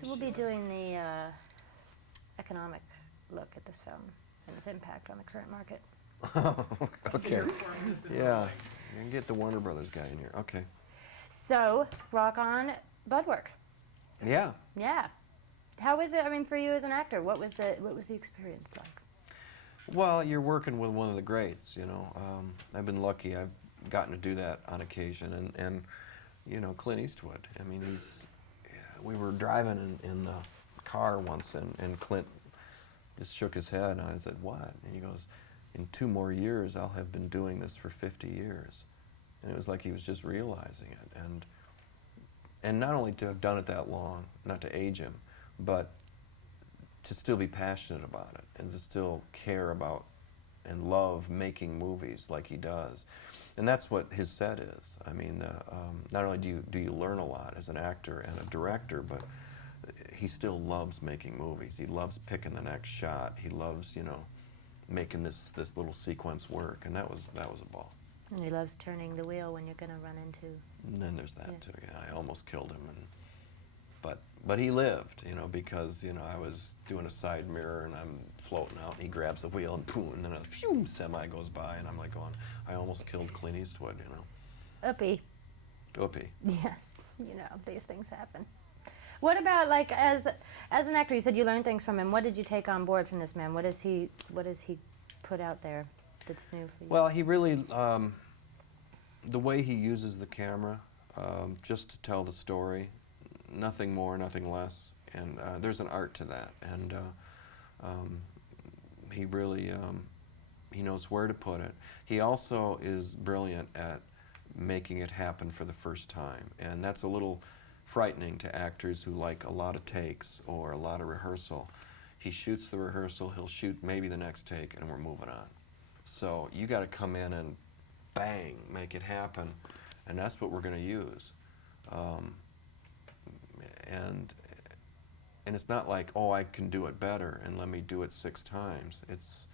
So we'll be doing the economic look at this film and its impact on the current market. Okay. Yeah. You can get the Warner Brothers guy in here. Okay. So, rock on blood work. Yeah. Yeah. How was it, I mean, for you as an actor, what was the experience like? Well, you're working with one of the greats, you know. I've been lucky. I've gotten to do that on occasion. And you know, Clint Eastwood. I mean, we were driving in the car once, and Clint just shook his head, and I said, "What?" And he goes, "In 2 more years, I'll have been doing this for 50 years." And it was like he was just realizing it. And not only to have done it that long, not to age him, but to still be passionate about it and to still care about and love making movies like he does. And that's what his set is. I mean, not only do you learn a lot as an actor and a director, but he still loves making movies. He loves picking the next shot. He loves, you know, making this little sequence work, and that was a ball. And he loves turning the wheel when you're going to run into... And then there's that too. Yeah, I almost killed him, but he lived, you know, because, you know, I was doing a side mirror and I'm floating out and he grabs the wheel and boom, and then a phew, semi goes by and I'm like going, I almost killed Clint Eastwood, you know. Uppy. Uppy. Yeah, you know, these things happen. What about, like, as an actor, you said you learned things from him. What did you take on board from this man? What does he put out there that's new for you? Well, he really, the way he uses the camera, just to tell the story, nothing more, nothing less, and there's an art to that, and he really, he knows where to put it. He also is brilliant at making it happen for the first time, and that's a little frightening to actors who like a lot of takes or a lot of rehearsal. He shoots the rehearsal, he'll shoot maybe the next take, and we're moving on. So you got to come in and bang, make it happen, and that's what we're going to use. And it's not like, oh, I can do it better and let me do it 6 times. It's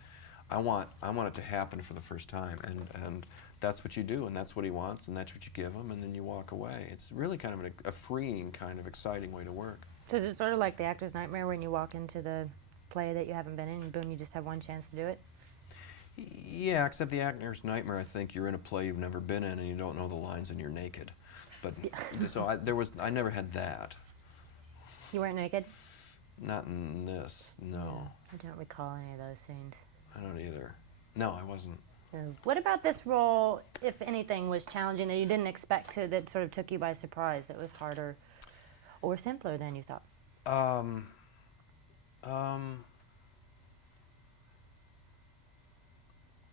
I want it to happen for the first time, and that's what you do, and that's what he wants, and that's what you give him, and then you walk away. It's really kind of a freeing, kind of exciting way to work. So is it sort of like the actor's nightmare when you walk into the play that you haven't been in and boom, you just have one chance to do it? Yeah, except the actor's nightmare, I think you're in a play you've never been in and you don't know the lines and you're naked. But so I never had that. You weren't naked? Not in this, no. I don't recall any of those scenes. I don't either. No, I wasn't. What about this role, if anything, was challenging that you didn't expect to, that sort of took you by surprise, that was harder or simpler than you thought?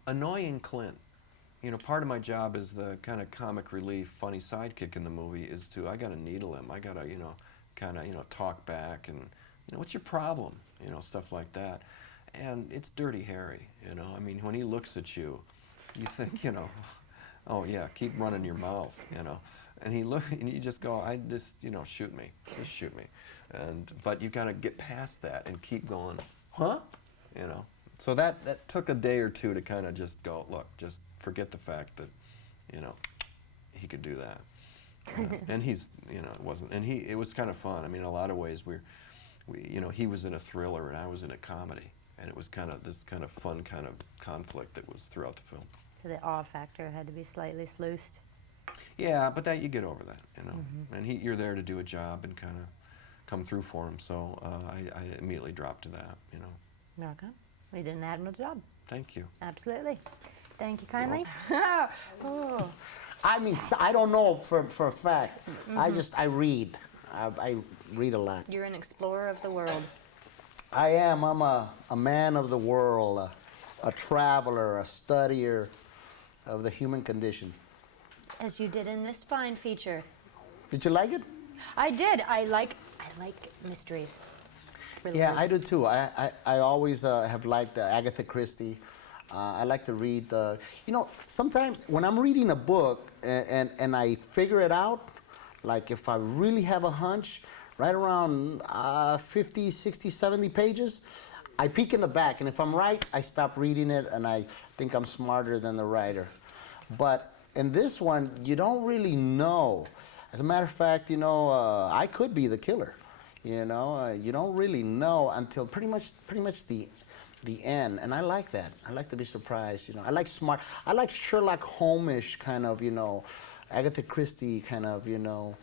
Annoying Clint. You know, part of my job as the kind of comic relief, funny sidekick in the movie is I gotta needle him. I gotta, you know, kind of, you know, talk back and, you know, what's your problem? You know, stuff like that. And it's Dirty Harry, you know. I mean, when he looks at you, you think, you know, oh yeah, keep running your mouth, you know. And and you just go, you know, shoot me, just shoot me. But you gotta get past that and keep going, huh? You know. So that took a day or two to kind of just go, look, just forget the fact that, you know, he could do that. And he's, you know, it was kind of fun. I mean, in a lot of ways, you know, he was in a thriller and I was in a comedy. And it was kind of this kind of fun kind of conflict that was throughout the film. So the awe factor had to be slightly sluiced. Yeah, but you get over that, you know. Mm-hmm. And you're there to do a job and kind of come through for him. So I immediately dropped to that, you know. Okay. You did an admirable job. Thank you. Absolutely. Thank you kindly. Oh. I mean, I don't know for a fact. Mm-hmm. I read. I read a lot. You're an explorer of the world. I am. I'm a man of the world, a traveler, a studier of the human condition. As you did in this fine feature. Did you like it? I did. I like mysteries. Really yeah, I do too. I always have liked Agatha Christie. I like to read. You know, sometimes when I'm reading a book and I figure it out, like if I really have a hunch, right around 50, 60, 70 pages, I peek in the back, and if I'm right, I stop reading it, and I think I'm smarter than the writer. But in this one, you don't really know. As a matter of fact, you know, I could be the killer. You know, you don't really know until pretty much the end, and I like that. I like to be surprised. You know, I like smart. I like Sherlock Holmes-ish kind of, you know, Agatha Christie kind of, you know,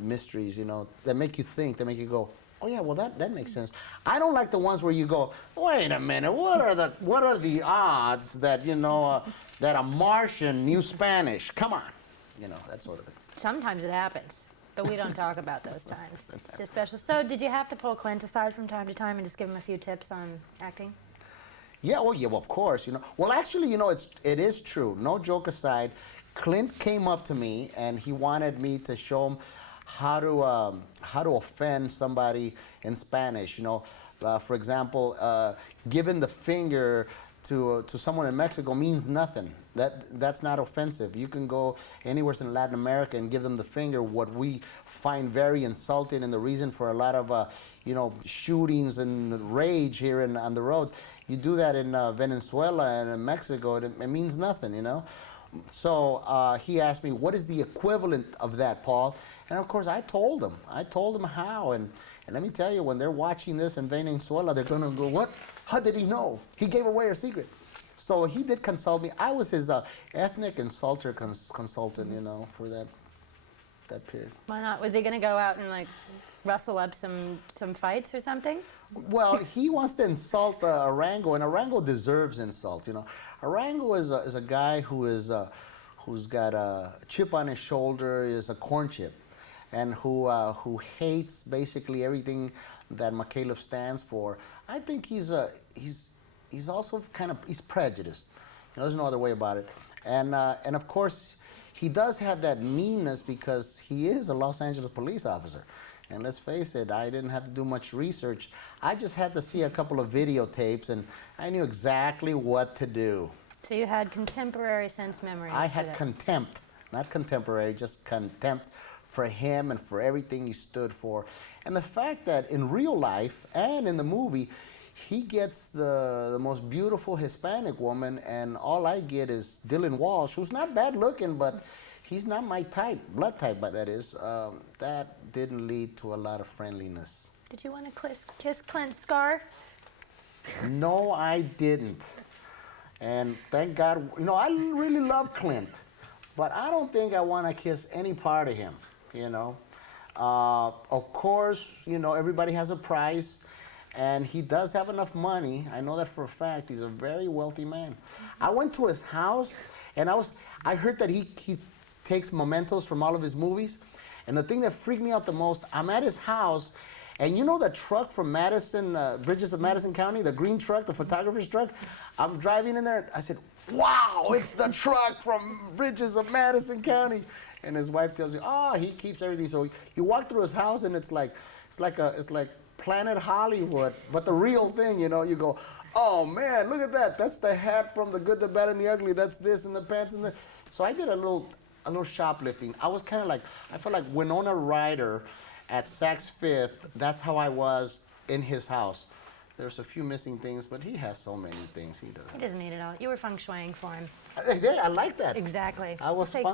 mysteries. You know, that make you think, that make you go, oh yeah, well that makes sense. I don't like the ones where you go, wait a minute, what are the odds that, you know, that a Martian knew Spanish? Come on, you know, that sort of thing. Sometimes it happens, but we don't talk about those times. It's just special. So did you have to pull Clint aside from time to time and just give him a few tips on acting? Yeah, well, of course, you know. Well, actually, you know, it is true. No joke aside, Clint came up to me and he wanted me to show him how to offend somebody in Spanish. You know, for example, giving the finger to someone in Mexico means nothing. That's not offensive. You can go anywhere in Latin America and give them the finger, what we find very insulting, and the reason for a lot of you know, shootings and rage here on the roads. You do that in Venezuela and in Mexico, it means nothing, you know. So he asked me, what is the equivalent of that, Paul? And of course I told him how, and let me tell you, when they're watching this in Venezuela, they're gonna go, what? How did he know? He gave away a secret. So he did consult me. I was his ethnic insulter consultant, you know, for that period. Why not? Was he going to go out and like rustle up some fights or something? Well, he wants to insult Arango, and Arango deserves insult. You know, Arango is a guy who's got a chip on his shoulder, is a corn chip, and who hates basically everything that McCaleb stands for. I think he's also kind of, he's prejudiced. You know, there's no other way about it. And of course, he does have that meanness because he is a Los Angeles police officer. And let's face it, I didn't have to do much research. I just had to see a couple of videotapes, and I knew exactly what to do. So you had contemporary sense memory. I had contempt, not contemporary, just contempt for him and for everything he stood for. And the fact that in real life and in the movie, he gets the most beautiful Hispanic woman, and all I get is Dylan Walsh, who's not bad looking, but he's not my type, blood type, but that is. That didn't lead to a lot of friendliness. Did you want to kiss Clint's scar? No, I didn't. And thank God, you know, I really love Clint, but I don't think I want to kiss any part of him, you know. Of course, you know, everybody has a price, and he does have enough money. I know that for a fact. He's a very wealthy man. I went to his house, and I heard that he takes mementos from all of his movies. And the thing that freaked me out the most, I'm at his house, and you know the truck from Madison, Bridges of Madison County, the green truck, the photographer's truck? I'm driving in there, I said, wow, it's the truck from Bridges of Madison County. And his wife tells me, oh, he keeps everything. So you walk through his house, and it's like Planet Hollywood, but the real thing, you know. You go, oh man, look at that. That's the hat from The Good, the Bad, and the Ugly. That's this, and the pants, and the. So I did a little shoplifting. I was kind of like, I felt like Winona Ryder at Saks Fifth. That's how I was in his house. There's a few missing things, but he has so many things he does. He doesn't need it all. You were feng shuiing for him. Yeah, I like that. Exactly. I was feng